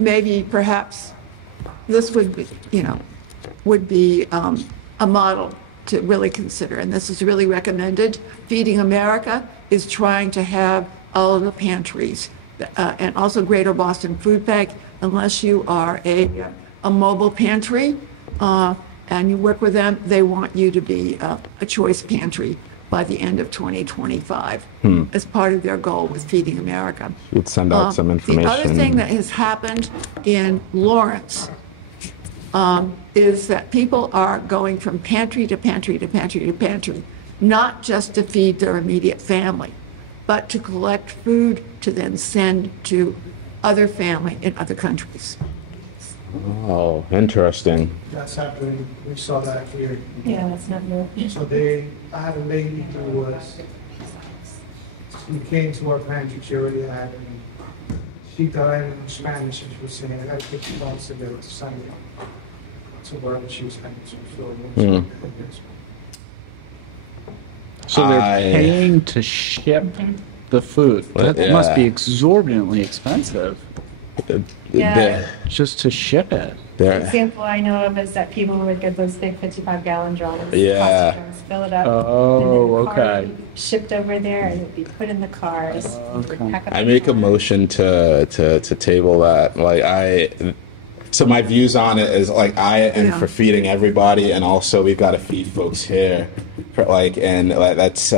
maybe perhaps this would be, would be a model to really consider, and this is really recommended. Feeding America is trying to have all of the pantries, and also Greater Boston Food Bank, unless you are a mobile pantry and you work with them, they want you to be a choice pantry by the end of 2025 as part of their goal with Feeding America. You'd send out some information. The other thing that has happened in Lawrence is that people are going from pantry to pantry to pantry to pantry, not just to feed their immediate family, but to collect food to then send to other family in other countries. Oh, interesting. That's happening. We saw that here. Yeah, that's not new. So I had a lady who she came to our pantry. She already had, and she died in Spanish, and she was saying, I got to take $50 to go to Sunday. To wherever she was heading to. So they're paying to ship the food. That must be exorbitantly expensive. Yeah. Just to ship it. The example I know of is that people would get those big 55-gallon drums, plastic drums, fill it up, and then the car would be shipped over there, and it'd be put in the cars. I make a motion to table that. So my views on it is I am for feeding everybody, and also we've got to feed folks here, and that's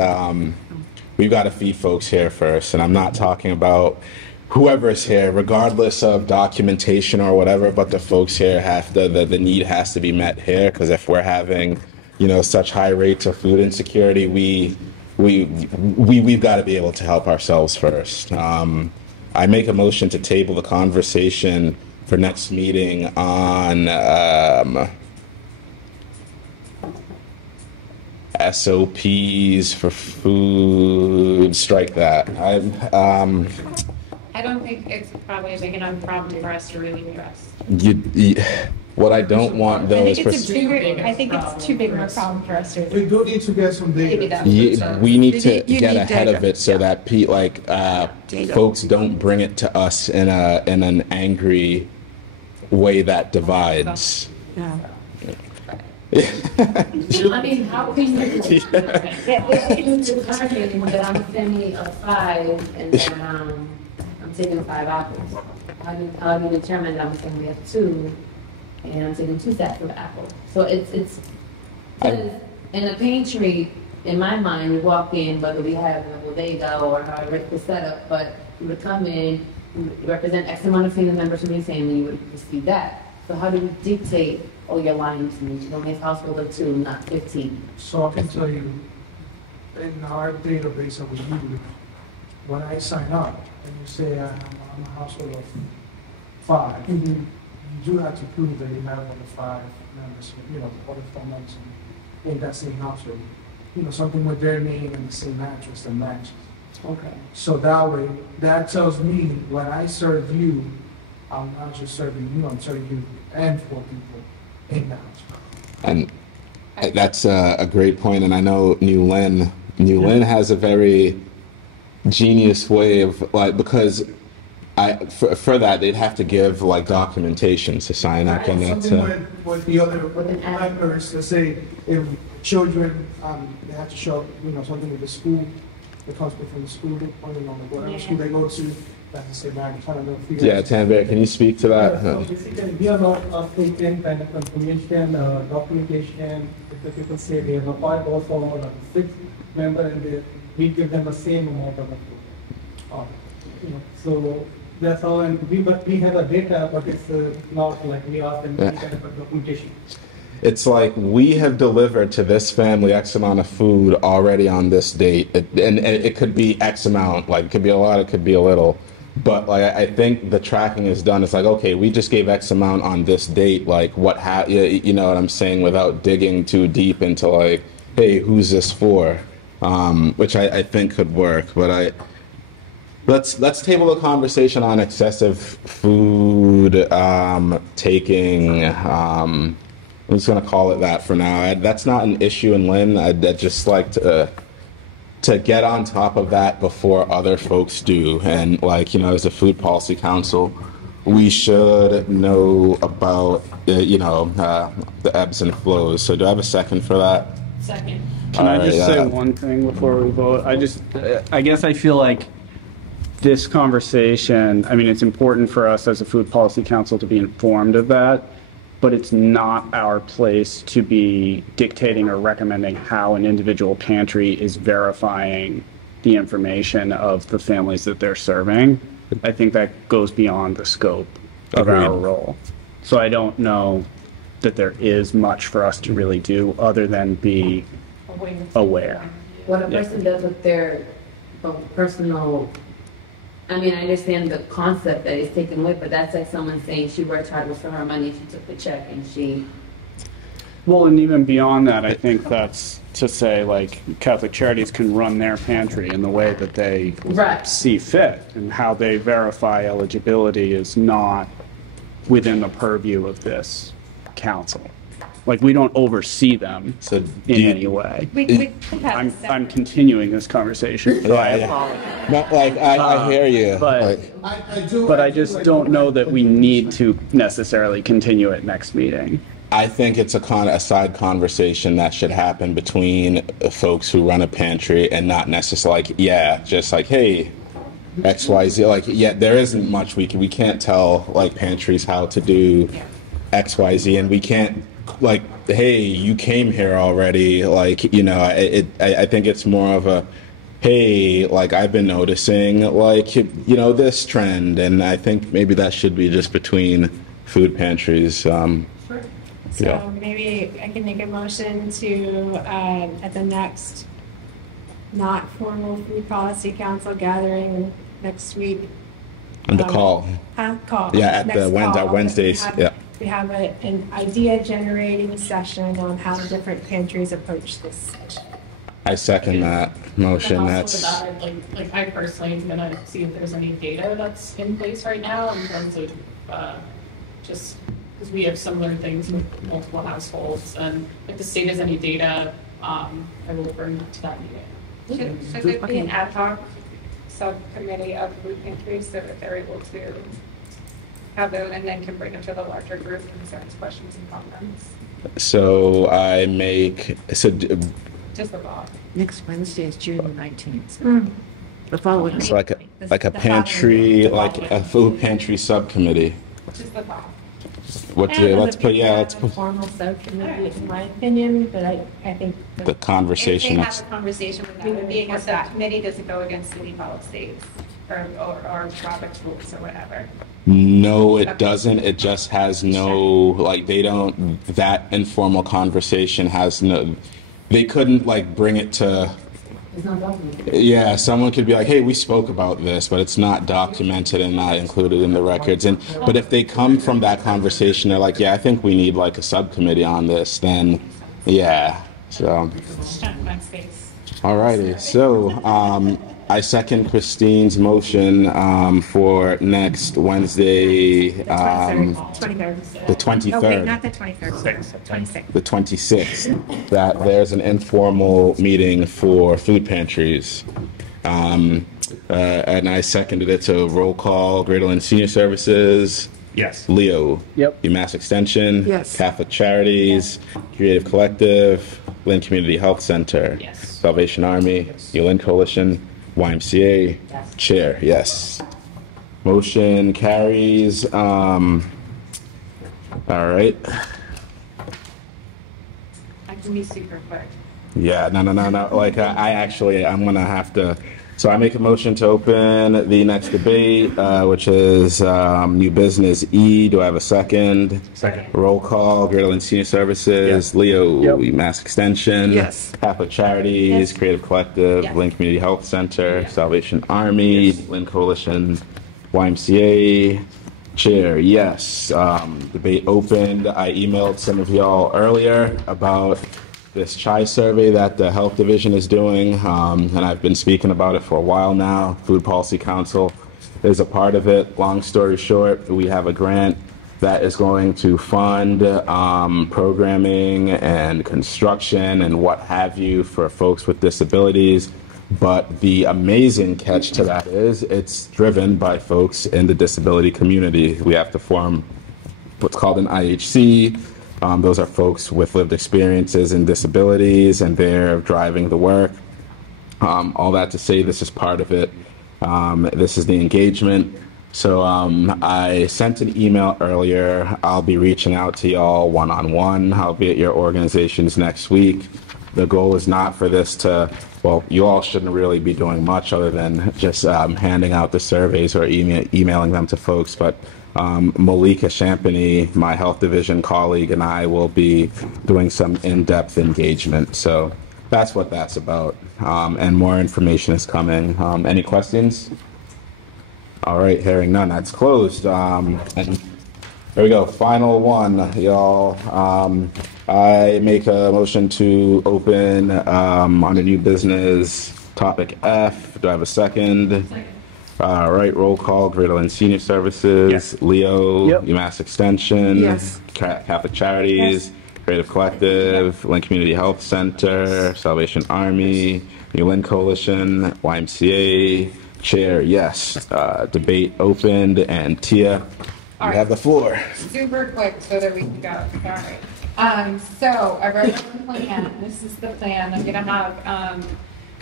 we've got to feed folks here first. And I'm not talking about whoever's here, regardless of documentation or whatever, but the folks here the need has to be met here, because if we're having such high rates of food insecurity, we've got to be able to help ourselves first. I make a motion to table the conversation for next meeting on SOPs for food. Strike that. I don't think it's probably a big enough problem for us to really address. What I don't want though is I think it's too big of a problem for us to. We do need to get some data. We need to get ahead of it so that folks don't bring it to us in an angry way that divides. I mean, how can you do that I'm sending a 5 and then I'm taking 5 apples? How do you determine that I'm sending 2 and I'm taking 2 sacks of apples? So it's in a pantry, in my mind, we walk in, whether we have a bodega or however it's set up, but we would come in, we would represent X amount of family members from your family, you would receive that. So how do we dictate, oh, you're lying to me, you only have household of 2, not 15? So I can tell you, in our database that we use, when I sign up and you say I'm a household of 5, you do have to prove that you have one of 5 members, all the 4 members in that same household. Something with their name and the same address that matches. Okay. So that way, that tells me when I serve you, I'm not just serving you, I'm serving you and 4 people in the house. And that's a great point. And I know New Lynn has a very genius way of because for that they'd have to give documentation to sign up and that. Something with the other members, let's say if children, they have to show something with the school. It comes from the school, depending on whatever school they go to. That's the same. I'm trying to figure. Yeah, Tanvir, can you speak to that? So basically, we are not asking kind of information, documentation. If the people say they have a 5 or 4 or 6 member, and we give them the same amount of food. So that's all. But we have a data, but it's not like we ask them any kind of a documentation. It's like we have delivered to this family X amount of food already on this date, and it could be X amount. It could be a lot, it could be a little. But I think the tracking is done. It's okay, we just gave X amount on this date. You know what I'm saying, without digging too deep into hey, who's this for? Which I think could work. But let's table a conversation on excessive food taking. I'm just going to call it that for now. That's not an issue in Lynn. I'd just like to get on top of that before other folks do. And like, you know, as a food policy council, we should know about, the ebbs and flows. So do I have a second for that? Second. Can I just say one thing before we vote? I guess I feel like this conversation, I mean, it's important for us as a food policy council to be informed of that, but it's not our place to be dictating or recommending how an individual pantry is verifying the information of the families that they're serving. I think that goes beyond the scope of our role. So I don't know that there is much for us to really do other than be aware. What a person does with their personal, I mean, I understand the concept that is taken away, but that's like someone saying she worked hard for her money, she took the check and she... Well, and even beyond that, I think that's to say, like, Catholic Charities can run their pantry in the way that they see fit, and how they verify eligibility is not within the purview of this council. Like, we don't oversee them in any way. I'm continuing this conversation. So I apologize. But, like, I hear you. But I just don't know that we need to necessarily continue it next meeting. I think it's a side conversation that should happen between folks who run a pantry, and not necessarily like, just like, hey, XYZ, like, there isn't much we can't tell like pantries how to do XYZ, and we can't like, hey, you came here already, like, you know, I think it's more of a, hey, like, I've been noticing, like, you know, this trend, and I think maybe that should be just between food pantries. So maybe I can make a motion to, at the next not formal food policy council gathering next week. And the call. Call. Yeah, at the Wednesdays. We have an idea generating session on how different pantries approach this. I second that motion. That's like I personally am gonna see if there's any data that's in place right now in terms of just because we have similar things with multiple households, and if the state has any data, I will bring it to that meeting. Should there be an ad hoc subcommittee of food pantries so that they're able to have those and then can bring them to the larger group concerns, questions, and comments? So I make just the thought. Next Wednesday is June 19th. The following it's like a pantry, like a food pantry subcommittee. Just the thought. Let's put formal subcommittee, in my opinion, but I think the conversation. If they have a conversation with that, being a subcommittee doesn't go against city policies or Robert's rules or whatever. No, it doesn't. It just has no, like, they don't, that informal conversation has no, they couldn't like bring it to, yeah, someone could be like, hey, we spoke about this, but it's not documented and not included in the records. But if they come from that conversation, they're like, yeah, I think we need like a subcommittee on this, then yeah. So alrighty, so I second Christine's motion for next Wednesday, the 23rd. No, wait, not the 23rd. 26th. The 26th. That there's an informal meeting for food pantries. And I seconded it to roll call. Greater Lynn Senior Services. Yes. Leo. Yep. UMass Extension. Yes. Catholic Charities. Yes. Creative Collective. Lynn Community Health Center. Yes. Salvation Army. Yes. Lynn Coalition. YMCA. Yes. Chair. Yes. Motion carries. All right. I can be super quick. Yeah, no. Like, I'm gonna have to. So I make a motion to open the next debate, which is new business E. Do I have a second? Second. Roll call. Greater Lynn Senior Services. Yes. Leo. Mass Extension. Yes. Catholic Charities. Yes. Creative Collective. Yes. Lynn Community Health Center. Salvation Army. Lynn Coalition. YMCA. Chair. Yes. Debate opened. I emailed some of y'all earlier about this CHI survey that the Health Division is doing, and I've been speaking about it for a while now. Food Policy Council is a part of it. Long story short, we have a grant that is going to fund programming and construction and what have you for folks with disabilities. But the amazing catch to that is it's driven by folks in the disability community. We have to form what's called an IHC. Those are folks with lived experiences and disabilities, and they're driving the work. All that to say, this is part of it. This is the engagement. So I sent an email earlier. I'll be reaching out to y'all one-on-one. I'll be at your organizations next week. The goal is not for this to, well, you all shouldn't really be doing much other than just handing out the surveys or emailing them to folks, but Malika Champagny, my health division colleague, and I will be doing some in-depth engagement. So that's what that's about. And more information is coming. Any questions? All right, hearing none, that's closed. And there we go, final one, y'all. I make a motion to open on a new business, topic F. Do I have a second? All right, roll call, Greater Lynn Senior Services, Yes. Leo, Yep. UMass Extension, Yes. Catholic Charities, Creative Collective, Lynn Community Health Center, Salvation Army, New Lynn Coalition, YMCA, Chair, yes. Debate opened, and Tia, you have the floor. Super quick so that we can go. Sorry. So I wrote a plan. This is the plan. I'm gonna have.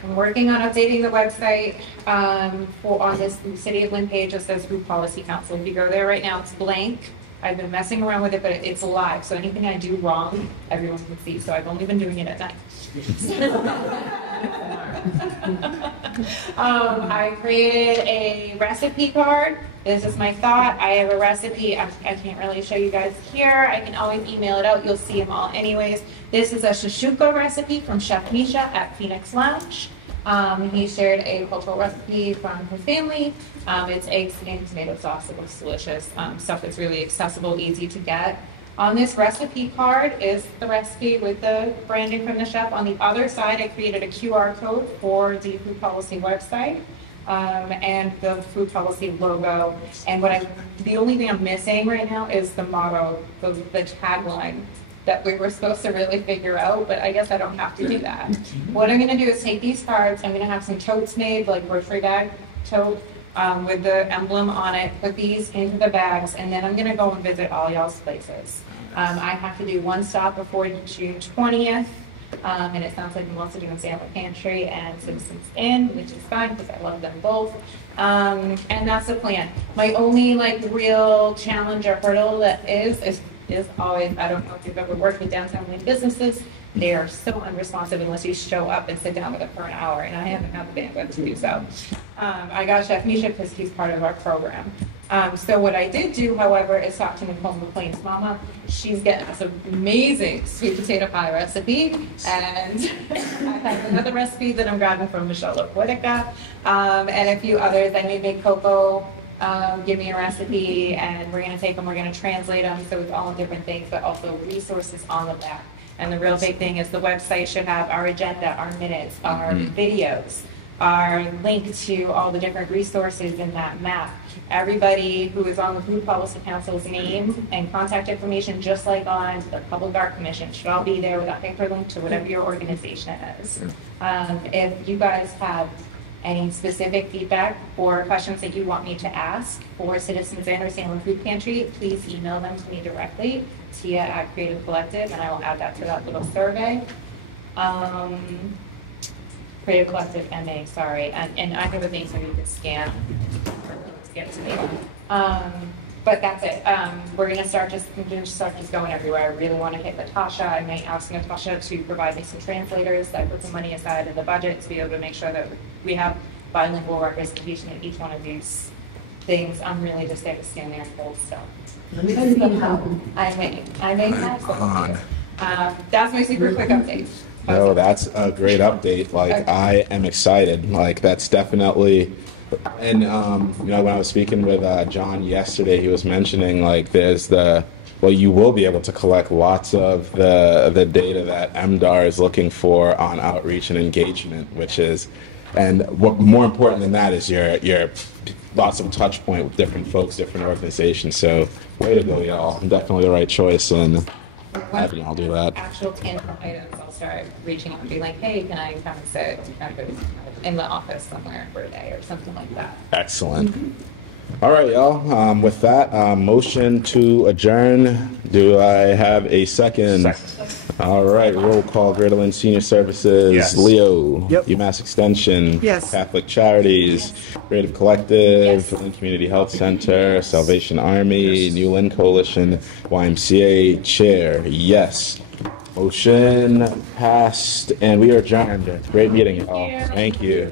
I'm working on updating the website on this City of Lynn page that says Food Policy Council. If you go there right now, it's blank. I've been messing around with it, but it's live. So anything I do wrong, everyone can see. So I've only been doing it at night. I created a recipe card. This is my thought. I have a recipe. I can't really show you guys here. I can always email it out. You'll see them all anyways. This is a shashuka recipe from Chef Misha at Phoenix Lounge. He shared a cultural recipe from his family. It's eggs and tomato sauce. It looks delicious. Stuff that's really accessible, easy to get. On this recipe card is the recipe with the branding from the chef. On the other side, I created a QR code for the food policy website and the food policy logo. And the only thing I'm missing right now is the motto, the tagline that we were supposed to really figure out, but I guess I don't have to do that. What I'm gonna do is take these cards, I'm gonna have some totes made, like grocery bag tote, with the emblem on it, put these into the bags, and then I'm gonna go and visit all y'all's places. I have to do one stop before June 20th, and it sounds like I'm also doing Sandler Pantry and Citizens Inn, which is fine because I love them both. And that's the plan. My only real challenge or hurdle that is always, I don't know if you've ever worked with downtown Lynn businesses, they are so unresponsive unless you show up and sit down with them for an hour, and I haven't had the bandwidth to do so. I got Chef Misha because he's part of our program. So what I did do, however, is talk to Nicole McLean's mama. She's getting us an amazing sweet potato pie recipe, and I have another recipe that I'm grabbing from Michelle Lopoetica, and a few others. I made Big Cocoa. Give me a recipe, and we're going to take them, we're going to translate them, so it's all different things, but also resources on the back. And the real big thing is the website should have our agenda, our minutes, our videos, our link to all the different resources in that map. Everybody who is on the Food Policy Council's name and contact information, just like on the Public Art Commission, should all be there with a hyperlink to whatever your organization is. If you guys have any specific feedback or questions that you want me to ask for Citizens Inn or Salem Food Pantry, please email them to me directly, Tia at Creative Collective, and I will add that to that little survey. Creative Collective MA, sorry, and I have a thing so you can scan to me. But that's it. We're gonna start just going everywhere. I really want to hit Natasha. I might ask Natasha to provide me some translators. I put some money aside in the budget to be able to make sure that we have bilingual representation in each one of these things. I'm really just there to stand there and hold stuff. I may have some. That's my super quick update. No, that's a great update. I am excited. That's definitely. And when I was speaking with John yesterday, he was mentioning you will be able to collect lots of the data that MDAR is looking for on outreach and engagement, which is And what more important than that is your lots of touch point with different folks, different organizations. So way to go, y'all. Definitely the right choice, and having y'all do that. Actual tangible items, I'll start reaching out and be like, hey, can I come and sit in the office somewhere for a day or something like that. Excellent. All right, y'all. With that, motion to adjourn. Do I have a second? Second. All right, roll call. Greater Lynn Senior Services. Yes. Leo. Yep. UMass Extension. Yes. Catholic Charities. Creative Collective. Lynn Community Health Center. Salvation Army. New Lynn Coalition. YMCA. Chair. Yes. Motion passed, and we are adjourned. Great meeting, y'all. Thank you.